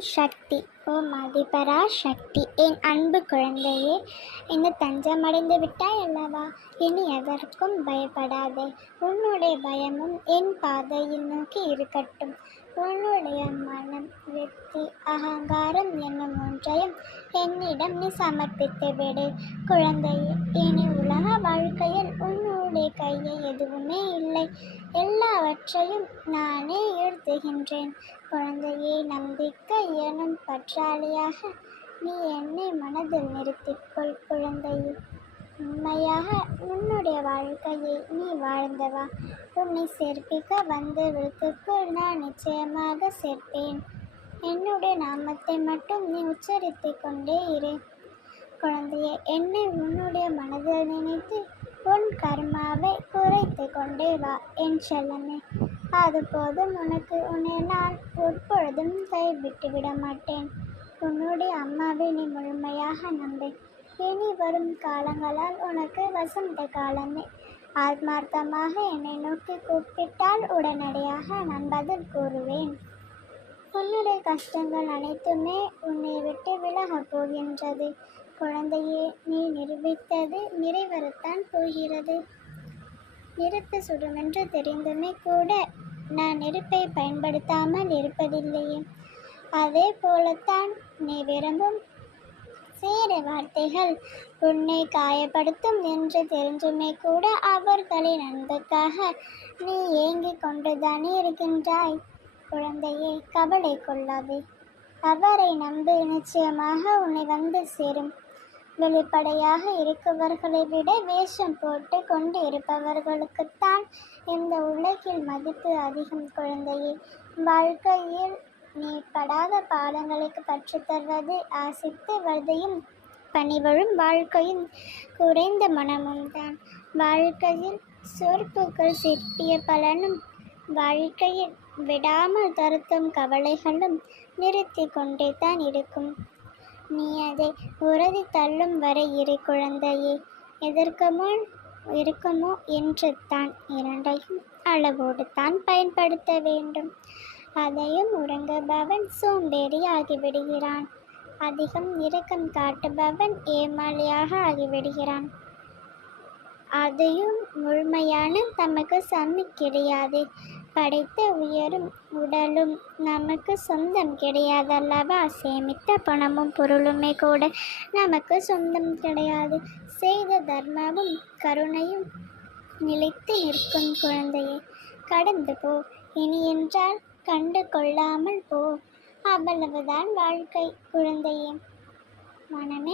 ஓம் ஓ ஓம் சக்தி. என் அன்பு குழந்தையே இந்த தஞ்சமடைந்து விட்டாய் அல்லவா? இனி எதற்கும் பயப்படாதே. உன்னுடைய பயமும் என் பாதையில் நோக்கி இருக்கட்டும். உன்னுடைய மனம் வெற்றி அகங்காரம் என்னும் ஒன்றையும் என்னிடம் நீ சமர்ப்பித்து விடு. குழந்தையே இனி உலக வாழ்க்கையில் உன்னுடைய கையை எதுவுமே இல்லை. எல்லாவற்றையும் நானே எழுதுகின்றேன் குழந்தையை நம்பிக்கை எனும் பற்றாளியாக நீ என்னை மனதில் நிறுத்திக்கொள் குழந்தையே. உண்மையாக உன்னுடைய வாழ்க்கையை நீ வாழ்ந்தவா? உன்னை சேர்ப்பிக்க வந்து விழுத்துக்குள் நான் நிச்சயமாக சேர்ப்பேன். என்னுடைய நாமத்தை மட்டும் நீ உச்சரித்து கொண்டே இரு. குழந்தையே என்னை உன்னுடைய மனதில் நினைத்து உன் கர்மாவை குறைத்து கொண்டே வா. என் செல்லமே அது போதும் உனக்கு உன்னை நான் எப்பொழுதும் கைவிட்டு விட மாட்டேன் உன்னுடைய அம்மாவை நீ முழுமையாக நம்பு. இனி வரும் காலங்களால் உனக்கு வசந்த காலமே. ஆத்மார்த்தமாக என்னை நோக்கி கூப்பிட்டால் உடனடியாக நான் பதில் கூறுவேன். உன்னுடைய கஷ்டங்கள் அனைத்துமே உன்னை விட்டு விலகப் போகின்றது. குழந்தையே நீ நிரூபித்தது நிறைவரத்தான் போகிறது. நெருப்பு சுடுமென்று தெரிந்துமே கூட நான் நெருப்பை பயன்படுத்தாமல் இருப்பதில்லையே. அதே போலத்தான் நீ விரும்பும் சேர வார்த்தைகள் உன்னை காயப்படுத்தும் என்று தெரிஞ்சுமே கூட அவர்களின் அன்புக்காக நீ ஏங்கிக் கொண்டுதானே இருக்கின்றாய். குழந்தையே கவலை கொள்ளாதே. அவரை நம்பி. நிச்சயமாக உன்னை வந்து சேரும். வெளிப்படையாக இருப்பவர்களை விட வேஷம் போட்டு கொண்டு இருப்பவர்களுக்குத்தான் இந்த உலகில் மதிப்பு அதிகம் குழந்தையே. வாழ்க்கையில் நீ படாத பாடங்களுக்கு கற்றுத்தருவது ஆசித்து வருதையும் பணிவழும் வாழ்க்கையும் குறைந்த மனமும் தான். வாழ்க்கையில் சொற்புகள் சிற்பிய பலனும் வாழ்க்கையில் விடாமல் தருத்தும் கவலைகளும் நிறுத்தி கொண்டே தான் இருக்கும். நீ அதை உறுதி தள்ளும் வரை இரு குழந்தையே. எதற்கு இருக்குமோ என்று தான் இரண்டையும் அளவோடு தான் பயன்படுத்த வேண்டும். அதையும் உறங்குபவன் சோம்பேறி ஆகிவிடுகிறான். அதிகம் இரக்கம் காட்டுபவன் ஏமாளியாக ஆகிவிடுகிறான். அதையும் முழுமையான தமக்கு சமி கிடையாது. படைத்த உயரும் உடலும் நமக்கு சொந்தம் கிடையாதல்லவா? சேமித்த பணமும் பொருளுமே கூட நமக்கு சொந்தம் கிடையாது. செய்த தர்மமும் கருணையும் நிலைத்து நிற்கும் குழந்தையே கடந்து போ. இனி என்றால் கண்டு கொள்ளாமல் போ. அவ்வளவுதான் வாழ்க்கை குழந்தையே. மனமே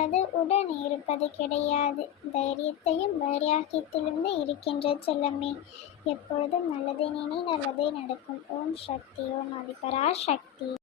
என்பது உடன் இருப்பது கிடையாது. தைரியத்தையும் வைராக்கியத்திலிருந்து இருக்கின்ற செல்லமே. எப்பொழுதும் நல்லதே நினை நல்லதே நடக்கும். ஓம் சக்தி ஓம் அதிபரா சக்தி.